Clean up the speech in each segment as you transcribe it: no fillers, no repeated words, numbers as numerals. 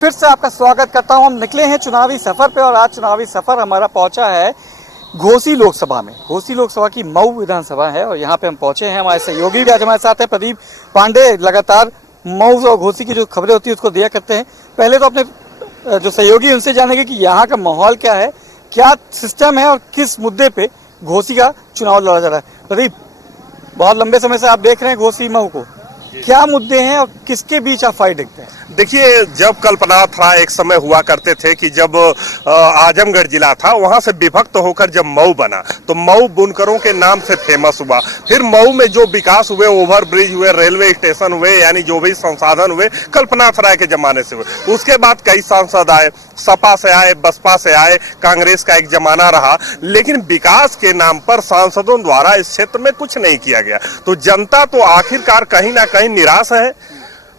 फिर से आपका स्वागत करता हूं। हम निकले हैं चुनावी सफर पे और आज चुनावी सफर हमारा पहुंचा है घोसी लोकसभा में। घोसी लोकसभा की मऊ विधानसभा है और यहां पे हम पहुंचे हैं। हमारे सहयोगी भी आज हमारे साथ हैं, प्रदीप पांडे। लगातार मऊ और घोसी की जो खबरें होती है उसको दिया करते हैं। पहले तो अपने जो सहयोगी उनसे जानेंगे कि यहाँ का माहौल क्या है, क्या सिस्टम है और किस मुद्दे पे घोसी का चुनाव लड़ा जा रहा है। प्रदीप, बहुत लंबे समय से आप देख रहे हैं घोसी मऊ को, क्या मुद्दे हैं और किसके बीच आप फाइट देखते हैं? देखिए, जब कल्पना था एक समय हुआ करते थे कि जब आजमगढ़ जिला था वहां से विभक्त होकर जब मऊ बना तो मऊ बुनकरों के नाम से फेमस हुआ। फिर मऊ में जो विकास हुए, ओवर ब्रिज हुए, रेलवे स्टेशन हुए, यानी जो भी संसाधन हुए कल्पना राय के जमाने से हुए। उसके बाद कई सांसद आए, सपा से आए, बसपा से आए, कांग्रेस का एक जमाना रहा, लेकिन विकास के नाम पर सांसदों द्वारा इस क्षेत्र में कुछ नहीं किया गया। तो जनता तो आखिरकार कहीं ना कहीं निराश है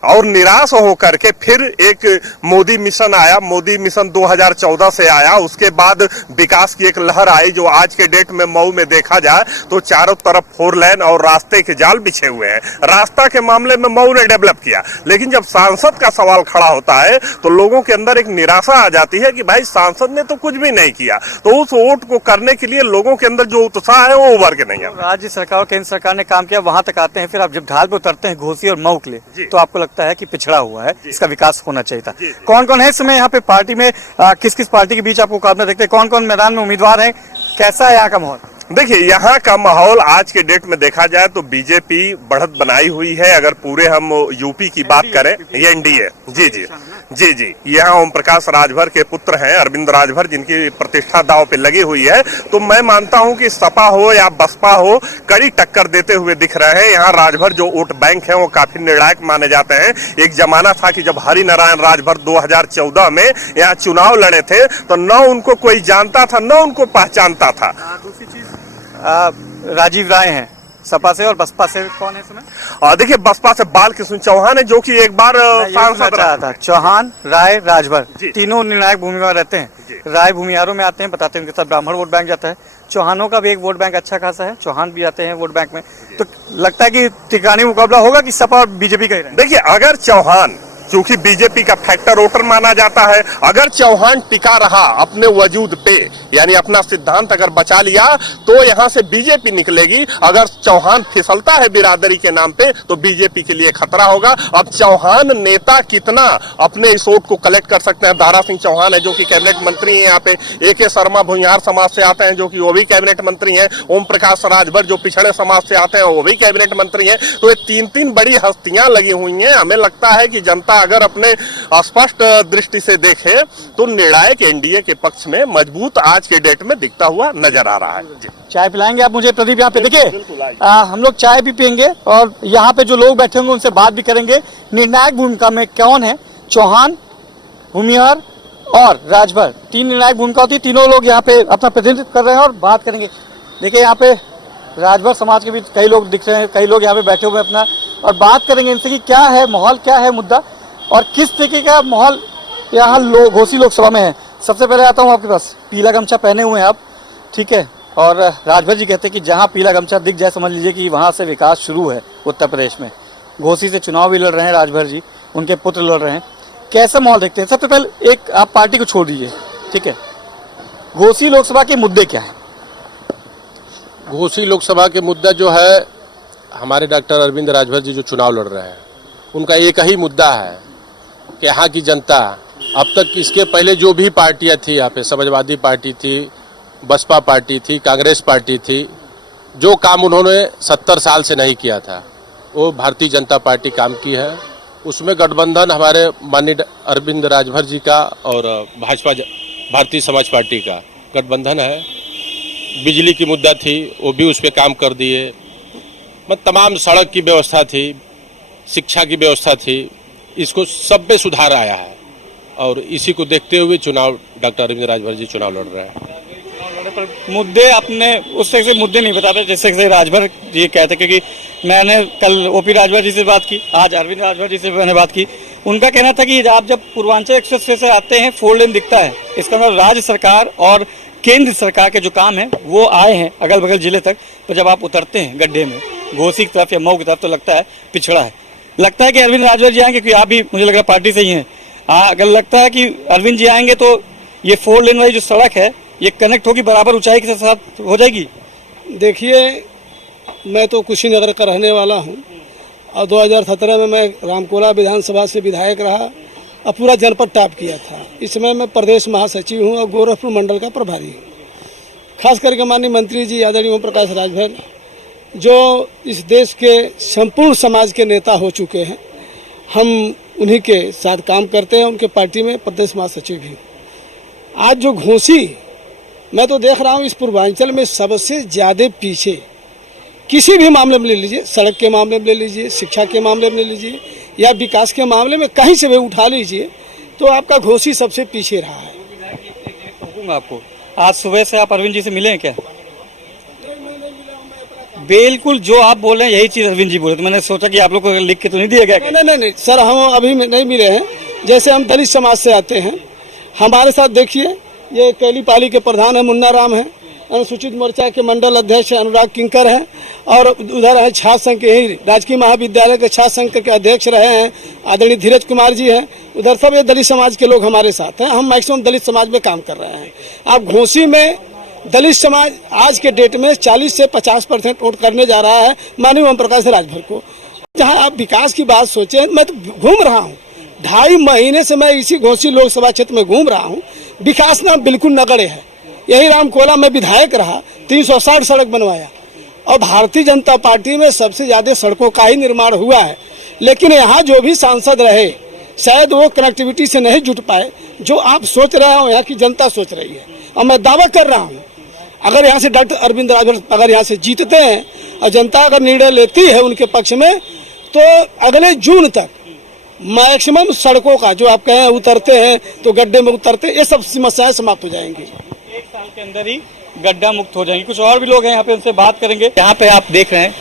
और निराश होकर के फिर एक मोदी मिशन आया। मोदी मिशन 2014 से आया। उसके बाद विकास की एक लहर आई जो आज के डेट में मऊ में देखा जाए तो चारों तरफ 4 लेन और रास्ते के जाल बिछे हुए हैं। रास्ता के मामले में मऊ ने डेवलप किया, लेकिन जब सांसद का सवाल खड़ा होता है तो लोगों के अंदर एक निराशा आ जाती है कि भाई सांसद ने तो कुछ भी नहीं किया। तो उस वोट को करने के लिए लोगों के अंदर जो उत्साह है वो उभर के नहीं है। राज्य सरकार और केंद्र सरकार ने काम किया, वहां तक आते हैं, फिर आप जब ढाल पे उतरते हैं घोसी और मऊ के लिए तो आपको लगता है कि पिछड़ा हुआ है, इसका विकास होना चाहिए था। कौन कौन है इस समय यहाँ पे पार्टी में, किस किस पार्टी के बीच आपको मुकाबला देखते हैं, कौन कौन मैदान में उम्मीदवार हैं, कैसा है यहाँ का माहौल? देखिए, यहाँ का माहौल आज के डेट में देखा जाए तो बीजेपी बढ़त बनाई हुई है। अगर पूरे हम यूपी की बात करें, ये एनडीए, जी जी जी जी, यहाँ ओम प्रकाश राजभर के पुत्र हैं अरविंद राजभर, जिनकी प्रतिष्ठा दांव पे लगी हुई है। तो मैं मानता हूँ कि सपा हो या बसपा हो, कड़ी टक्कर देते हुए दिख रहे हैं। यहाँ राजभर जो वोट बैंक है वो काफी निर्णायक माने जाते हैं। एक जमाना था कि जब हरि नारायण राजभर 2014 में यहाँ चुनाव लड़े थे तो न उनको कोई जानता था न उनको पहचानता था। दूसरी चीज, राजीव राय हैं सपा से, और बसपा से कौन है इसमें? देखिए, बसपा से बालकृष्ण चौहान है जो कि एक बार सांसद रहा था। चौहान, राय, राजभर तीनों निर्णायक भूमिका में रहते हैं। राय भूमिहारों में आते हैं, बताते हैं, उनके साथ ब्राह्मण वोट बैंक जाता है। चौहानों का भी एक वोट बैंक अच्छा खासा है, चौहान भी आते हैं वोट बैंक में। तो लगता है कि तिकानी मुकाबला होगा कि सपा और बीजेपी का ही रहेगा? देखिए, अगर चौहान, क्योंकि बीजेपी का फैक्टर वोटर माना जाता है, अगर चौहान टिका रहा अपने वजूद पे, यानी अपना सिद्धांत अगर बचा लिया तो यहां से बीजेपी निकलेगी। अगर चौहान फिसलता है बिरादरी के नाम पे तो बीजेपी के लिए खतरा होगा। अब चौहान नेता कितना अपने इस वोट को कलेक्ट कर सकते हैं? दारा सिंह चौहान है जो कि कैबिनेट मंत्री हैं यहाँ पे, AK शर्मा भुइयार समाज से आते हैं जो कि वो भी कैबिनेट मंत्री हैं, ओम प्रकाश राजभर जो पिछड़े समाज से आते हैं वो भी कैबिनेट मंत्री हैं। तो ये 3 बड़ी हस्तियां लगी हुई हैं। हमें लगता है कि जनता अगर अपने स्पष्ट दृष्टि से देखे तो निर्णायक एनडीए के पक्ष में मजबूत आज के डेट में दिखता हुआ नजर आ रहा है। चाय पिलाएंगे आप मुझे प्रदीप? यहाँ पे देखिए, हम लोग चाय भी पियेंगे और यहाँ पे जो लोग बैठे होंगे उनसे बात भी करेंगे। निर्णायक भूमिका में कौन है? चौहान, भूमिहार और राजभर, 3 निर्णायक भूमिका होती है। तीनों लोग यहाँ पे अपना प्रतिनिधित्व कर रहे हैं और बात करेंगे। देखिए, यहाँ पे राजभर समाज के भी कई लोग दिख रहे हैं, कई लोग यहाँ पे बैठे हुए अपना, और बात करेंगे इनसे कि क्या है माहौल, क्या है मुद्दा और किस तरीके का माहौल यहाँ घोसी लोकसभा में है। सबसे पहले आता हूँ आपके पास, पीला गमछा पहने हुए हैं आप, ठीक है, और राजभर जी कहते हैं कि जहाँ पीला गमछा दिख जाए समझ लीजिए कि वहाँ से विकास शुरू है उत्तर प्रदेश में। घोसी से चुनाव भी लड़ रहे हैं राजभर जी, उनके पुत्र लड़ रहे हैं। कैसा माहौल देखते हैं? सबसे पहले एक आप पार्टी को छोड़ दीजिए, ठीक है, घोसी लोकसभा के मुद्दे क्या है? घोसी लोकसभा के मुद्दा जो है, हमारे डॉक्टर अरविंद राजभर जी जो चुनाव लड़ रहे हैं उनका एक ही मुद्दा है कि यहाँ की जनता, अब तक इसके पहले जो भी पार्टियाँ थी यहाँ पे, समाजवादी पार्टी थी, बसपा पार्टी थी, कांग्रेस पार्टी थी, जो काम उन्होंने 70 साल से नहीं किया था वो भारतीय जनता पार्टी काम की है। उसमें गठबंधन हमारे माननीय अरविंद राजभर जी का और भाजपा भारतीय समाज पार्टी का गठबंधन है। बिजली की मुद्दा थी वो भी उस पर काम कर दिए। तमाम सड़क की व्यवस्था थी, शिक्षा की व्यवस्था थी, इसको सब पे सुधार आया है और इसी को देखते हुए चुनाव डॉक्टर अरविंद राजभर जी चुनाव लड़ रहे हैं। पर मुद्दे अपने उस तरह से मुद्दे नहीं बता रहे जैसे राजभर जी कहते, क्योंकि मैंने कल ओपी राजभर जी से बात की, आज अरविंद राजभर जी से मैंने बात की। उनका कहना था कि आप जब पूर्वांचल एक्सप्रेस से आते हैं 4 लेन दिखता है, इसका मतलब राज्य सरकार और केंद्र सरकार के जो काम है वो आए हैं अगल बगल जिले तक, तो जब आप उतरते हैं गड्ढे में घोसी की तरफ या मऊ की तरफ तो लगता है पिछड़ा है। लगता है कि अरविंद राजभर जी आएंगे, क्योंकि आप भी मुझे लग रहा है पार्टी से ही हैं। अगर लगता है कि अरविंद जी आएंगे तो ये 4 लेन वाली जो सड़क है ये कनेक्ट होगी, बराबर ऊंचाई के साथ हो जाएगी। देखिए, मैं तो कुशीनगर का रहने वाला हूँ और 2017 में मैं रामकोला विधानसभा से विधायक रहा और पूरा जनपद टॉप किया था। इस समय मैं प्रदेश महासचिव हूँ और गोरखपुर मंडल का प्रभारी हूँ। खास करके माननीय मंत्री जी आदरणीय ओम प्रकाश राजभर जो इस देश के संपूर्ण समाज के नेता हो चुके हैं, हम उन्हीं के साथ काम करते हैं, उनके पार्टी में प्रदेश महासचिव भी हूँ। आज जो घोसी मैं तो देख रहा हूँ इस पूर्वांचल में सबसे ज़्यादा पीछे, किसी भी मामले में ले लीजिए, सड़क के मामले में ले लीजिए, शिक्षा के मामले में ले लीजिए या विकास के मामले में कहीं से भी उठा लीजिए तो आपका घोसी सबसे पीछे रहा है। पूछूंगा आपको, आज सुबह से आप अरविंद जी से मिले हैं क्या? बिल्कुल जो आप बोल रहे हैं यही चीज़ अरविंद जी बोले, तो मैंने सोचा कि आप लोग को लिख के तो नहीं दिया गया। नहीं सर, हम अभी नहीं मिले हैं। जैसे हम दलित समाज से आते हैं, हमारे साथ देखिए ये कैली पाली के प्रधान है मुन्ना राम है, अनुसूचित मोर्चा के मंडल अध्यक्ष अनुराग किंकर हैं और उधर है छात्र संघ के ही राजकीय महाविद्यालय के छात्र संघ के अध्यक्ष रहे हैं आदरणीय धीरज कुमार जी हैं। उधर सब ये दलित समाज के लोग हमारे साथ हैं। हम मैक्सिमम दलित समाज में काम कर रहे हैं। आप घोसी में दलित समाज आज के डेट में 40 से 50% वोट करने जा रहा है माननीय ओम प्रकाश राजभर को। जहाँ आप विकास की बात सोचें, मैं तो घूम रहा हूँ, 2.5 महीने से मैं इसी घोसी लोकसभा क्षेत्र में घूम रहा हूँ। विकास ना बिल्कुल नगड़े है। यही रामकोला में विधायक रहा, 360 सड़क बनवाया और भारतीय जनता पार्टी में सबसे ज़्यादा सड़कों का ही निर्माण हुआ है। लेकिन यहाँ जो भी सांसद रहे शायद वो कनेक्टिविटी से नहीं जुट पाए जो आप सोच रहे हो, यहाँ की जनता सोच रही है। और मैं दावा कर रहा हूँ, अगर यहाँ से डॉक्टर अरविंद राजभर अगर यहाँ से जीतते हैं और जनता अगर निर्णय लेती है उनके पक्ष में, तो अगले जून तक मैक्सिमम सड़कों का जो आप कहें उतरते हैं तो गड्ढे में उतरते, ये सब समस्याएं समाप्त हो जाएंगी। 1 साल के अंदर ही गड्ढा मुक्त हो जाएंगे। कुछ और भी लोग हैं यहाँ पे, उनसे बात करेंगे। यहाँ पे आप देख रहे हैं,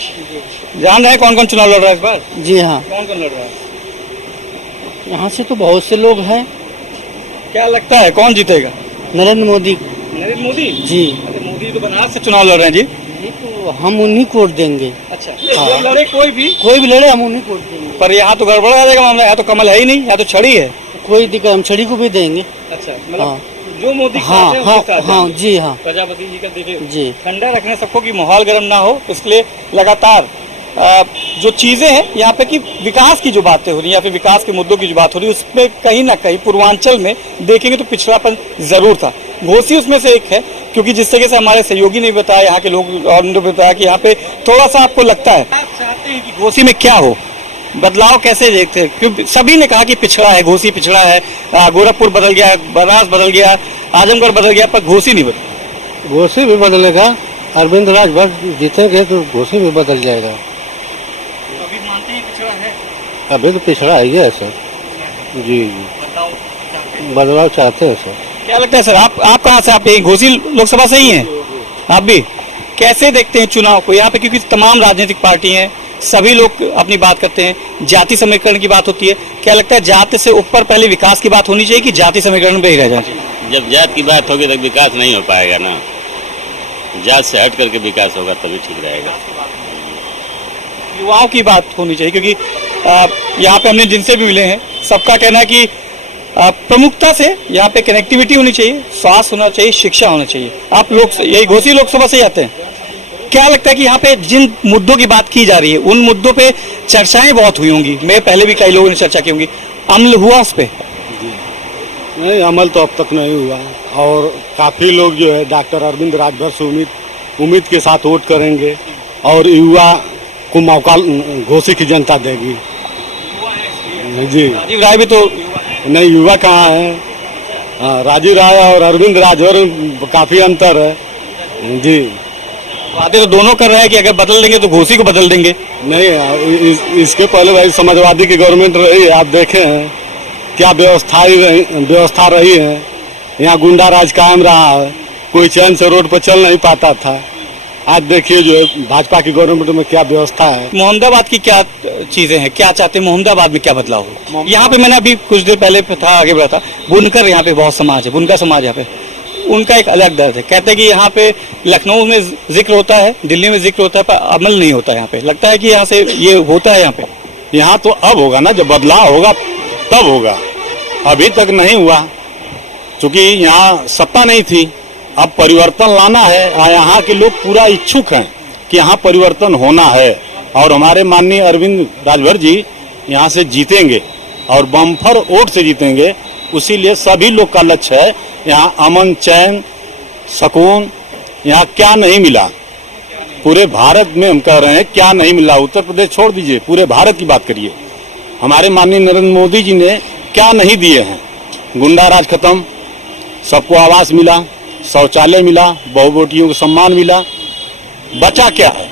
जान रहे हैं कौन कौन चुनाव लड़ रहा है इस बार? जी हाँ, कौन कौन लड़ रहा है? यहाँ से तो बहुत से लोग हैं। क्या लगता है कौन जीतेगा? नरेंद्र मोदी। नरेंद्र मोदी जी। अरे मोदी तो बनारस से चुनाव लड़ रहे हैं जी। ये तो हम उन्हीं को वोट देंगे। अच्छा, लड़े कोई भी लड़े हम उन्हीं को वोट देंगे। पर यहाँ तो गड़बड़ आ जाएगा मामला। यहाँ तो कमल है ही नहीं, यहाँ तो छड़ी है। कोई दिक्कत, हम छड़ी को भी देंगे। अच्छा, मतलब हाँ। जो मोदी हाँ हाँ हाँ जी हाँ, प्रजापति जी का देखिए जी। ठंडा रखने सबको कि माहौल गर्म ना हो, इसलिए लगातार जो चीजें हैं यहाँ पे कि विकास की जो बातें हो रही हैं या फिर विकास के मुद्दों की जो बात हो रही है उसमें कहीं ना कहीं पूर्वांचल में देखेंगे तो पिछड़ापन जरूर था। घोसी उसमें से एक है, क्योंकि जिस तरीके से हमारे सहयोगी ने बताया, यहाँ के लोग और ने बताया कि यहाँ पे थोड़ा सा आपको लगता है, आप चाहते हैं कि घोसी में क्या हो, बदलाव कैसे देखते हैं? क्योंकि सभी ने कहा कि पिछड़ा है, घोसी पिछड़ा है, गोरखपुर बदल गया, बनारस बदल गया, आजमगढ़ बदल गया, पर घोसी नहीं बदल। घोसी भी बदलेगा, अरविंद राजभर जीतेंगे तो घोसी भी बदल जाएगा। अभी मानते हैं पिछड़ा है, अभी तो पिछड़ा ही है सर। जी जी, बदलाव चाहते हैं सर। क्या लगता है सर, आप कहाँ से? आप यही घोसी लोकसभा से ही हैं? आप भी कैसे देखते हैं चुनाव को यहाँ पे? क्योंकि तमाम राजनीतिक पार्टी हैं, सभी लोग अपनी बात करते हैं, जाति समीकरण की बात होती है। क्या लगता है जाति से ऊपर पहले विकास की बात होनी चाहिए कि जाति समीकरण पे ही रह जाना चाहिए? जब जात की बात होगी तब विकास नहीं हो पाएगा ना, जात से हट करके विकास होगा तभी ठीक रहेगा। युवाओं की बात होनी चाहिए, क्योंकि यहाँ पे हमने जिनसे भी मिले हैं सबका कहना है कि प्रमुखता से यहाँ पे कनेक्टिविटी होनी चाहिए, स्वास्थ्य होना चाहिए, शिक्षा होना चाहिए। आप लोग यही घोसी लोकसभा से ही आते हैं, क्या लगता है कि यहाँ पे जिन मुद्दों की बात की जा रही है उन मुद्दों पे चर्चाएं बहुत हुई होंगी? मैं पहले भी कई लोगों ने चर्चा की होंगी, अमल हुआ उस पर? नहीं, अमल तो अब तक नहीं हुआ और काफ़ी लोग जो है डॉक्टर अरविंद राजभर से उम्मीद के साथ वोट करेंगे और युवा को मौका घोसी की जनता देगी। जी, राजीव राय भी तो नहीं, युवा कहाँ है? राजीव राय और अरविंद राजभर काफ़ी अंतर है। जी, बातें तो दोनों कर रहे हैं कि अगर बदल देंगे तो घोसी को बदल देंगे। नहीं, इसके पहले भाई समाजवादी की गवर्नमेंट रही है, आप देखे हैं क्या व्यवस्था रही है। यहाँ गुंडा राज कायम रहा है, कोई चैन से रोड पर चल नहीं पाता था। आज देखिए जो है भाजपा की गवर्नमेंट में क्या व्यवस्था है। मोहम्मदाबाद की क्या चीजें हैं, क्या चाहते हैं मोहम्मदाबाद में क्या बदलाव हो? यहाँ पे मैंने अभी कुछ देर पहले था, आगे बढ़ा था, बुनकर यहाँ पे बहुत समाज है, बुनकर समाज यहाँ पे, उनका एक अलग दर्द है। कहते हैं कि यहाँ पे लखनऊ में जिक्र होता है, दिल्ली में जिक्र होता है, पर अमल नहीं होता है यहाँ पे। लगता है कि यहाँ से ये होता है यहाँ पे। यहाँ तो अब होगा ना, जब बदलाव होगा तब होगा। अभी तक नहीं हुआ, क्योंकि यहाँ सत्ता नहीं थी। अब परिवर्तन लाना है और यहाँ के लोग पूरा इच्छुक हैं कि यहाँ परिवर्तन होना है और हमारे माननीय अरविंद राजभर जी यहाँ से जीतेंगे और बम्फर वोट से जीतेंगे। उसीलिए सभी लोग का लक्ष्य है यहाँ अमन, चैन, सुकून। यहाँ क्या नहीं मिला पूरे भारत में, हम कह रहे हैं क्या नहीं मिला। उत्तर प्रदेश छोड़ दीजिए, पूरे भारत की बात करिए। हमारे माननीय नरेंद्र मोदी जी ने क्या नहीं दिए हैं। गुंडा राज खत्म, सबको आवास मिला, शौचालय मिला, बहु बेटियों को सम्मान मिला। बचा क्या है?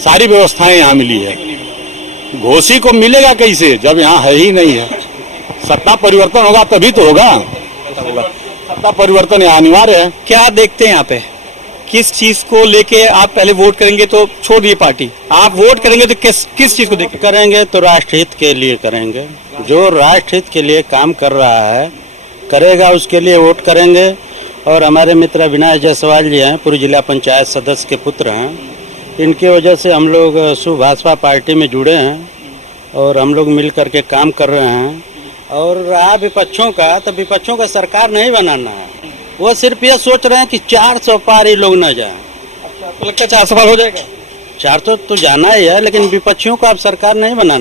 सारी व्यवस्थाएं यहाँ मिली है। घोसी को मिलेगा कैसे जब यहाँ है ही नहीं है? सत्ता परिवर्तन होगा तभी तो होगा। सत्ता परिवर्तन यहाँ अनिवार्य है। क्या देखते हैं यहाँ पे, किस चीज को लेके आप पहले वोट करेंगे? तो छोड़ दिए पार्टी, आप वोट करेंगे तो किस चीज को देख करेंगे? तो राष्ट्रहित के लिए करेंगे। जो राष्ट्रहित के लिए काम कर रहा है करेगा, उसके लिए वोट करेंगे। और हमारे मित्र अविनाश जायसवाल जी हैं, पूर्व जिला पंचायत सदस्य के पुत्र हैं। इनकी वजह से हम लोग भाजपा पार्टी में जुड़े हैं और हम लोग मिल करके काम कर रहे हैं। और रहा विपक्षों का, तो विपक्षों का सरकार नहीं बनाना है। वो सिर्फ ये सोच रहे हैं कि 400 पार ही लोग न जाएं। आपको लगता है 400 पार हो जाएगा? 400 तो जाना ही है, लेकिन विपक्षियों को अब सरकार नहीं बनाना।